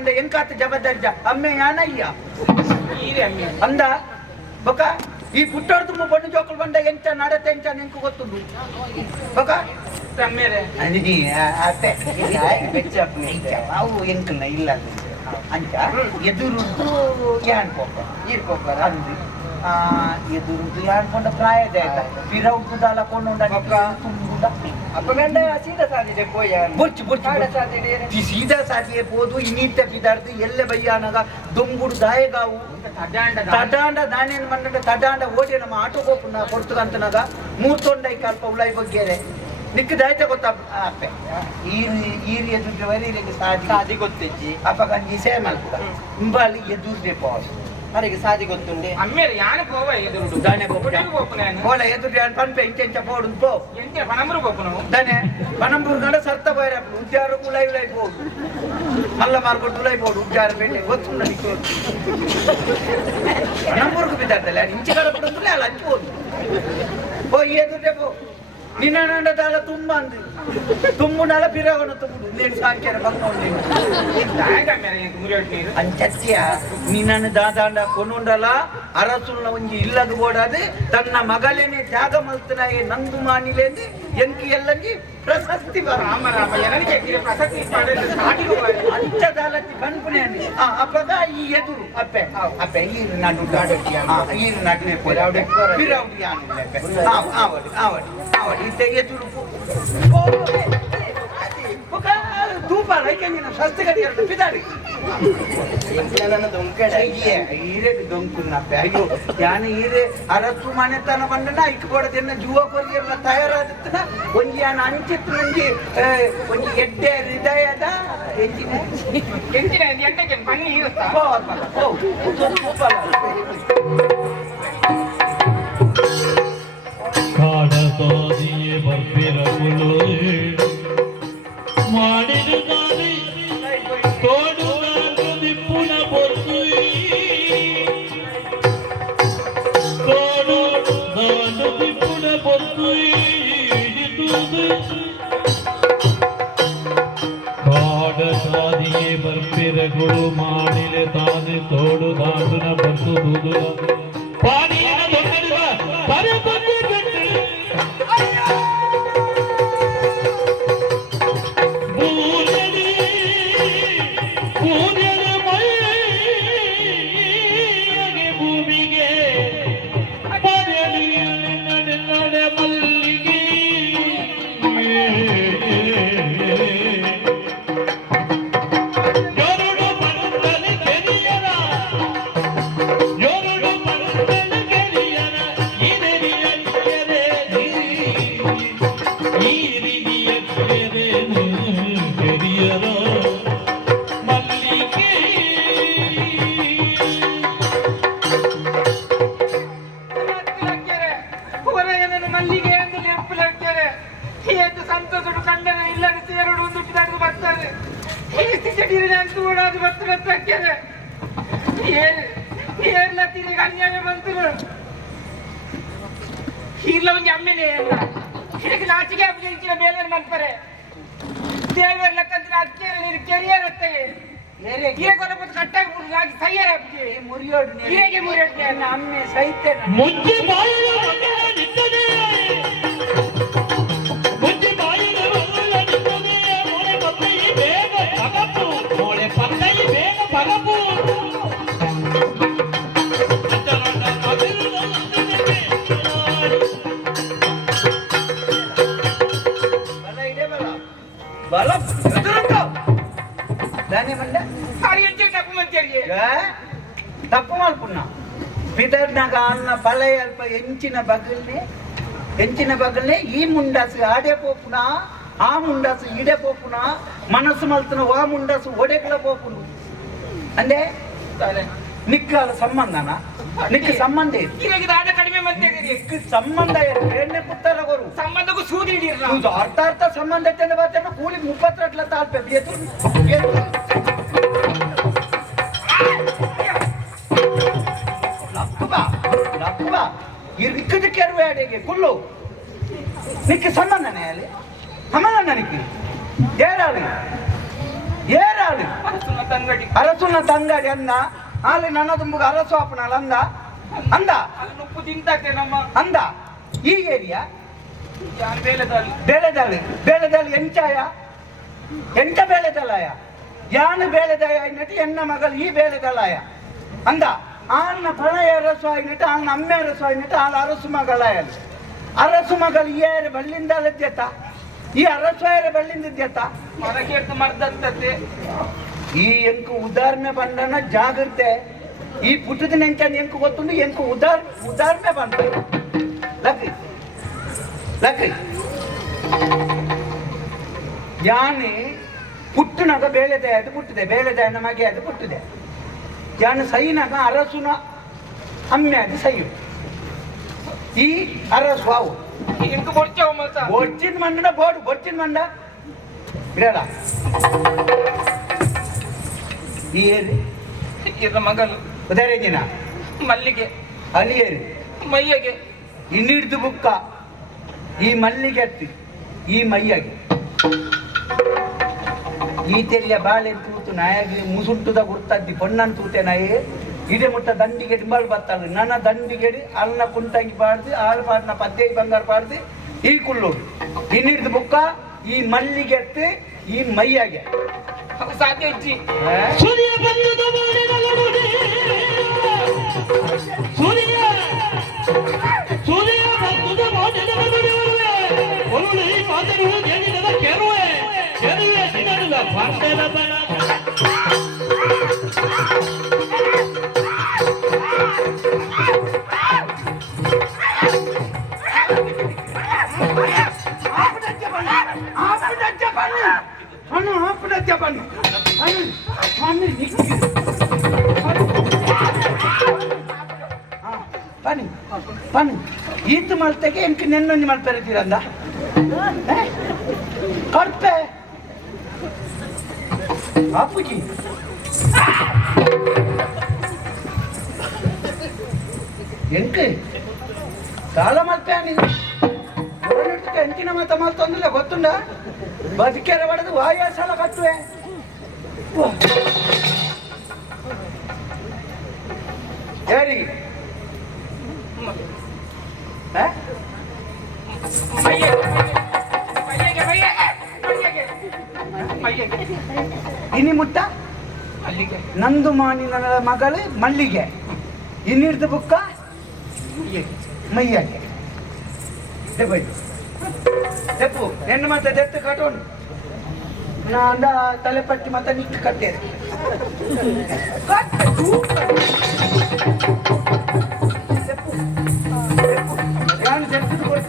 ಅಂದ ಎಂಕಾತ ಜಬರ್ದರ್ಜ ಅಮ್ಮೆ ಯಾನಯ್ಯ ಅಂದ ಬೊಕ ಈ ಪುಟ್ಟೋರ್ ತುಂಬ ಬಣ್ಣು ಜೋಕುಲು ಬಂದ ಎಂಚ ನಡತೆ ಎಂಚ ನಿಂಕು ಗೊತ್ತುಂಡು ಬೊಕ? ಅವು ಎಂಕಲ್ನ ಇಲ್ಲ ಅಂಚ ಎದುರು ಯಾನ್ ಪೋಪ? ಈರ್ ಪೋಪ ಅಂದ್ರಿ ಎದುರುದು ಯಾರ್ಕೊಂಡ ಪ್ರಾಯದ ಆಯ್ತಾ ಪಿರೌದು ದಾಲ ಪಕ್ಕ. ಅಪ್ಪ ಗಂಡ ಸೀದಾ ಸಾದಿದೆ ಪೋಯ ಬುರ್ಚು ಬುರ್ಚು ಸಾದಿದೆ ಸೀದಾ ಸಾದಿಯೇ ಪೋದು ಇನ್ನಿತ್ತ ಪಿದಾರ್ದು ಎಲ್ಲೆ ಬಯ್ಯಾನಗ ದೊಂಗುಡು ದಾಯಗಾವು. ತಡಾಂಡ ತಡಾಂಡ ದಾನೇನು ಮಂಡ ತಡಾಂಡ ಓಡಿ ನಮ್ಮ ಆಟೋ ಹೋಗ್ನ ಕೊಡ್ತಕ್ಕಂತನಾಗ ಮೂರ್ತೊಂಡೈ ಕಲ್ಪ ಉಳ್ಳೈ ಬಗ್ಗೆರೆ. ನಿಕ್ಕದಾಯ್ತ ಗೊತ್ತಾ ಅಪ್ಪೆ? ಈರಿ ಈರಿ ಎದುರ್ಗೆ ವರೀರಿಗೆ ಸಾಧಿ ಸಾಧಿ ಗೊತ್ತಿಜ್ಜಿ ಅಪ್ಪ ಗಂಜಿ ಸೇಮಲ್ ಇಂಬಾಲಿ ಎದುರ್ದೆ ಪಾಸ್. మరికి సాది గొత్తుండే అమ్మేరు యాన పోవా ఎదురుడు దానే పోపుడు పోపు నేను పోల ఎదురు యాన పని పే ఇంకెంత పోడు పో ఎంతే పనంబరు పోపును దానే పనంబరు కడ సర్త పోయారు ఉద్యారు ములైలు అయిపోడు మల్ల మార్కొట్టులు అయిపోడు ఉద్యారు పెట్టి గొత్తుండ నీకు నంబరుకు బిద్దలే ఇంచి కడ పడుతుండే అలా అంచిపోదు పో ఎదురుటే పో నిన్న తాళ తుమ్మ అంది ತುಂಬು ನಲ ಪಿರವಣ ತುಂಬುಡು నేను ನೀರು ಅಂಚಸ್ಯ ನಿನ್ನನ್ನು ದಾದಾಂಡ ಕೊನುಂಡಲ ಅರಸುಲ್ನ ಒಂಜಿ ಇಲ್ಲದ ಬೋಡಾದೆ ತನ್ನ ಮಗಲೇನೆ ತ್ಯಾಗ ಮಲ್ತನಾಯಿ ನಂದು ಮಾನಿಲೇನೆ ಎಂಕಿ ಎಲ್ಲಂಗಿ ಪ್ರಶಸ್ತಿ ಬರ ರಾಮ ರಾಮ ನನಗೆ ಅಪ್ಪಗ ಈ ಎದುರು ಅಪ್ಪೆ ಅಪ್ಪೆ ಈರು ನಡು ಈರು ನಡುವೆ ಪಿರಾವುಡಿ ಅವಡೆ ಪಿರಾವುಡಿ ಆನು ಅಪ್ಪೆ ಆವಡಿ ಆವಡಿ ಆವಡಿ ಇದ್ದ ಎದುರು ಪೋ. ಓ, ಏ, ಏ, ಅದಿ, ಒಕ ಧೂಪ ರೈಕೆಂದಿನ ಸಸ್ತಿ ಗಡಿಯಲ್ಲ ಪಿದಾಡಿ ನನ್ನ ದೊಂಕಡೆ ಅಯ್ಯೇ ಈರೆ ದೊಂಕುನ್ನಪ್ಪೆ ಅಯ್ಯೋ ಯಾನ ಈರೆ ಅರಸು ಮನೆತನ ಬಂದನ ಇಕ್ ಕೊಡದೆನ್ನ ಜುವ ಕೊರಿಯಲ್ಲ ತಯಾರಾದಿತ್ತನ ಒಂಜಿ ಯಾನ ಅಂಚಿತ್ತು ಒಂಜಿ ಆ, ಒಂಜಿ ಎಡ್ಡೆ ಹೃದಯದ ಎಂಜಿನ ಎಂಚಿನ ಎಂಟಕ್ಕೆ ಬನ್ನಿ ಇರುತ್ತಾ ಪೋ ಅಪ್ಪಲ್ಲ, ಮಾಡಿಲೆ ತಾನೆ ತೋಡು ದಾಂಡುನ ಬರ್ತುದು ಪಾನೀಯ ದೊಡ್ಡದಿವ ಬರೆ ಒಂದು ಅಮ್ಮೆನೆ ಇಲ್ಲ ಇದಕ್ಕೆ ನಾಚಿಕೆ ಅಭಿನಯಿಸಿದ ಬೇರೆ ಮಾಡ್ತಾರೆ ದೇವರ ಲೆಕ್ಕಂದ್ರೆ ಅಕ್ಕೇರೆ ನೀರು ಕೆರಿಯರ್ ಅತ್ತಗೆ ಮುರಿಯೋಡ್ ಮುರಿಯೋಡು ಅಮ್ಮೆ ಸಹಿತೆ ನಾನು. ಮುಜ್ಜಿ ಅನ್ನ ಬಲ ಅಲ್ಪ ಎಂಚಿನ ಬಗಲ್ನೆ ಎಂಚಿನ ಬಗಲ್ನೆ ಈ ಮುಂಡಾಸು ಆಡೆ ಪೋಪುನ ಆ ಮುಂಡಾಸು ಈಡೆ ಪೋಪುನ ಮನಸ್ಸು ಮಲ್ತನ ವಾ ಮುಂಡಾಸು ಒಡೆಗಳ ಪೋಪುನು. ಅಂದೆ ನಿಕ್ಕಲ ಸಂಬಂಧನ? ನಿಕ್ಕ ಸಂಬಂಧ ಇದೆ ಕಡಿಮೆ ಮಂತ್ರಿಗೆ ನಿಕ್ಕ ಸಂಬಂಧ ಎಣ್ಣೆ ಪುತ್ತರ ಕೊರು ಸಂಬಂಧಕ್ಕೂ ಸೂದಿ ಹಿಡಿಯಲ್ಲ ಅರ್ಥ ಅರ್ಥ ಸಂಬಂಧ ಐತೆ ಬರ್ತೇನೆ ಕೂಲಿ ಮುಪ್ಪತ್ತರಟ್ಲ ತಾಳ್ಪೆ ಕೆರುವಾಡಿಗೆ ಕುಲ್ಲು. ನಿಕ್ಕೆ ಸಣ್ಣ ನೆನೆಯಲ್ಲಿ ಸಮಾನ ನನಗೆ ಏರಾಳಿ? ಏರಾಳಿ? ಅರಸುನ ತಂಗಡಿ ಅಂದ. ಅಲ್ಲಿ ನನ್ನ ತುಂಬ ಅರಸು ಅಪ್ಪನಲ್ಲ ಅಂದ. ಅಂದ? ಉಪ್ಪು ತಿಂತಕ್ಕೆ ನಮ್ಮ ಅಂದ. ಈ ಏರಿಯಾ? ಬೇಳೆದಾಳಿ. ಬೇಳೆದಾಳಿ ಎಂಚಾಯ? ಎಂಚ ಬೇಳೆದಲಾಯ ಯಾನು ಬೇಳೆದಾಯ? ನಟಿ ಎನ್ನ ಮಗಳು ಈ ಬೇಳೆದಲಾಯ ಅಂದ? ಆನ್ನ ಪ್ರಣಯ ಅರಸು ಆಗಿಟ್ಟು ಆನ್ ಅಮ್ಮೆ ಅರಸು ಆಗಿಟ್ಟು ಆಲ್ ಅರಸು ಮಗಳ ಅರಸು ಮಗಳು ಏರೆ ಬಳ್ಳಿಂದ ಲದ್ಯತ ಈ ಅರಸು ಏರೆ ಬಳ್ಳಿಂದ ಇದ್ಯತ ಮರಕ್ಕೆ ಈ ಎಂಕು ಉದಾಹರಣೆ ಬಂದನ ಜಾಗ್ರತೆ ಈ ಪುಟ್ಟದ ನೆಂಕ ಎಂಕು ಗೊತ್ತುಂಡು ಎಂಕು ಉದಾಹರ ಉದಾಹರಣೆ ಬಂದ ಲಕ್ ಯಾನಿ ಪುಟ್ಟನಾಗ ಬೇಳೆದೆ ಅದು ಪುಟ್ಟಿದೆ. ಬೇಳೆದೆ ಮಗೆ ಅದು ಪುಟ್ಟಿದೆ. ಅದು ಸೈಯು ಈ ಅರಸು ಅವು ಇಂಕ ಬೊಡ್ಚವ ಮಲ್ಸ ಬೊಚ್ಚಿನ ಮಂಡ ಬೋಡು ಬೊಚ್ಚಿನ ಮಂಡ ಇರಲ್ಲ ಈ ಏರಿ ಇರ ಮಗಲು ದಿನ ಮಲ್ಲಿಗೆ ಅಲಿಯೇರಿ ಮೈಯಗೆ ಇನ್ನಿಡ್ದು ಬುಕ್ಕ ಈ ಮಲ್ಲಿಗೆ ಅತ್ತಿ ಈ ಮೈಯಗೆ ಈ ತೆಲ್ಯ ಬಾಳೆ ತೂತು ಮುಸುಟ್ಟುದ ಮುಸುಂಟುದ ಗುರ್ತದ್ದಿ ಪೊಣ್ಣನ್ ತೂತೆ ನಾಯಿ. ಇಡೆ ಮುಟ್ಟ ದಂಡಿಗೆಡಿ ಡಿಂಬಲ್ ಬತ್ತಾಳು ನನ್ನ ದಂಡಿಗೆಡಿ ಅಲ್ನ ಕುಂಟಂಗಿ ಪಾಡ್ದು ಆಳು ಪಾಡ್ನ ಪದ್ಯ ಬಂಗಾರ ಪಾಡ್ದು ಈ ಕುಳ್ಳು ಇನ್ನಿಡ್ದು ಬುಕ್ಕ ಈ ಮಲ್ಲಿಗೆ ಅತ್ತಿ ಈ ಮೈಯಾಗೆ. ಆಗ್ಯ ಸಾಧ್ಯ ಏನು ಎಂಟು ನೆನ್ನೊಂದು ಮಲ್ಪೆರಿತೀರಂದ ಕೊಡ್ತೆ ಅಪ್ಪುಜಿ ಎಂಟು. ಸಾಲ ಮಾಡ್ತೆ ನೀನು? ಎಂಟಿನ ಮತ ಮಲ್ತೊಂದಿಲ್ಲ ಗೊತ್ತುಂಡ? ಬದುಕೆರೆ ವಾಯ ಸಾಲ ಕಟ್ಟುವೆ ಯಾರಿಗೆ? ಇನಿ ಮುಟ್ಟ? ನಂದು ನಂದು ಮಾನಿನ ಮಗಳು ಮಲ್ಲಿಗೆ. ಇನ್ನಿಡ್ದು ಬುಕ್ಕ? ಮೈಯಗೆ. ತೆಪ್ಪು. ಹೆಣ್ಣು ಮತ್ತೆ ದೆತ್ತು ಕಟ್ಟೋಣ ನಾ ಅಂದ ತಲೆಪಟ್ಟಿ ಮತ್ತೆ ನಿಟ್ಟು ಕಟ್ಟೇರಿ ಯಾನು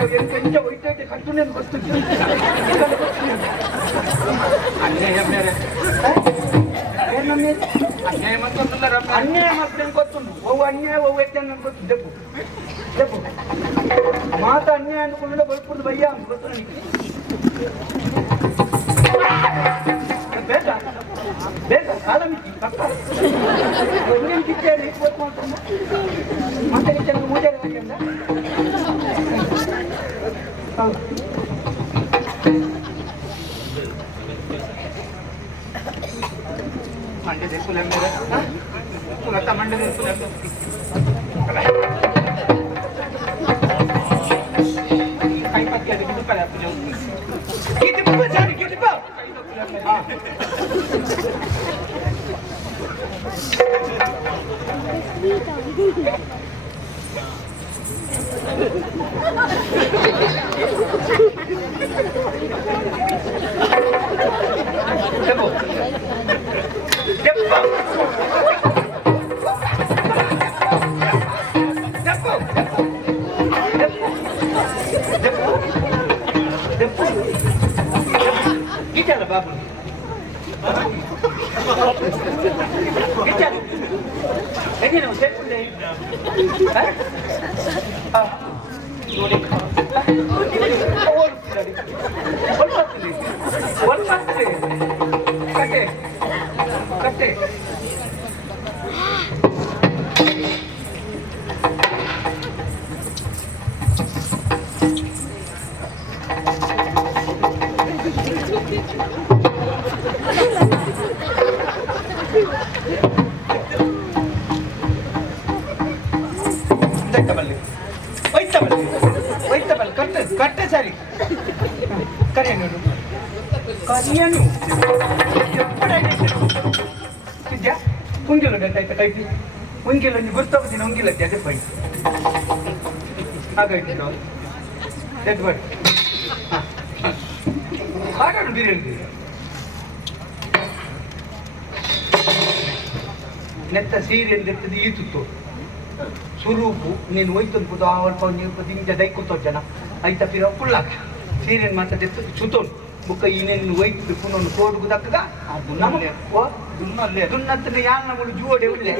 ಕೊಡ್ತೇವೆ ಎಂತ ಎಂಚ ಒಯ್ತೈತೆ ಕಟ್ಟುನೆ ಗೊತ್ತಿಲ್ಲ ಅನ್ಯಾಯ ಬೇರೆ ಅನ್ಯಾಯ ಮತ್ತೊಂದಲ್ಲ ಅನ್ಯಾಯ ಮಾಡ್ತೇನೆ ಗೊತ್ತುಂಟು ಅವು ಅನ್ಯಾಯ ಅವು ನನ್ಗೆ ಗೊತ್ತು. ಮಾತ ಅನ್ಯಾಯ ಅಂದ್ಕೊಂಡ್ರೆ ಬಲ್ಪುದು ಭಯ ಅಂತ ಗೊತ್ತು ನನಗೆ ಬೇಡ ಬೇಗ. ಕಾಲ ಮಿಕ್ಕಿ ಪಕ್ಕ. ಇಪ್ಪತ್ತು ಮೂಜೆ ಹಾಕ್ಯಂಡ ಹೌದು ಮಂಡ್ಯದ ಕುಲಂಬೆ ಕುಲತ ಮಂಡ್ಯದ ಕುಲಂಬೆ ಕೈ ಪತ್ತಿ ಅದು ಇದು ಕಲೆ ಒಲ್ಪಾಗ್ತದೆ ಕಟ್ಟೆ ಎಪ್ಪಡೈತೆ ವಿದ್ಯಾ ಉಂಗಿಲ್ಲ ಗಂಟಾಯ್ತ ಕೈಪಿ ಉಂಗಿಲ್ಲ ನೀವು ಗುರ್ತವದಿನ ಉಂಗಿಲ್ಲ ಅದೇ ಪೈ ಹಾಗಾಯ್ತು ನಾವು. ಎದ್ದು ಬಡಿ ಹಾಗಾಡು ಬಿರಿಯಾನಿ ನೆತ್ತ ಸೀರಿಯಲ್ ಎತ್ತದ ಈತುತ್ತು ಸುರೂಪು, ನೀನು ಒಯ್ತನ್ಪುದು ಅಲ್ಪ ನೀವು ದಿಂಜ ದೈಕುತ್ತೋ ಜನ. ಐತ ಪಿರ ಕುಳ್ಳಾಕ ಸೀರಿಯಲ್ ಮಾತಾಡಿತ್ತು ಸುತ್ತೋನು. ಬುಕ್ಕ ಇನ್ನೇನು ಒಯ್ತು ಪುನೊಂದು ಕೋಡುಗು ದಕ್ಕಗ ದುನ್ನಲ್ಲೇ. ಓ ದುನ್ನಲ್ಲೇ. ದುನ್ನತ್ತನ ಯಾನ್ ನಮ್ಮಳು ಜೂವಡೆ ಉಳ್ಳೆ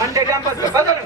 ಮಂಡ್ಯ ಕ್ಯಾಂಪಸ್ ಬದಲು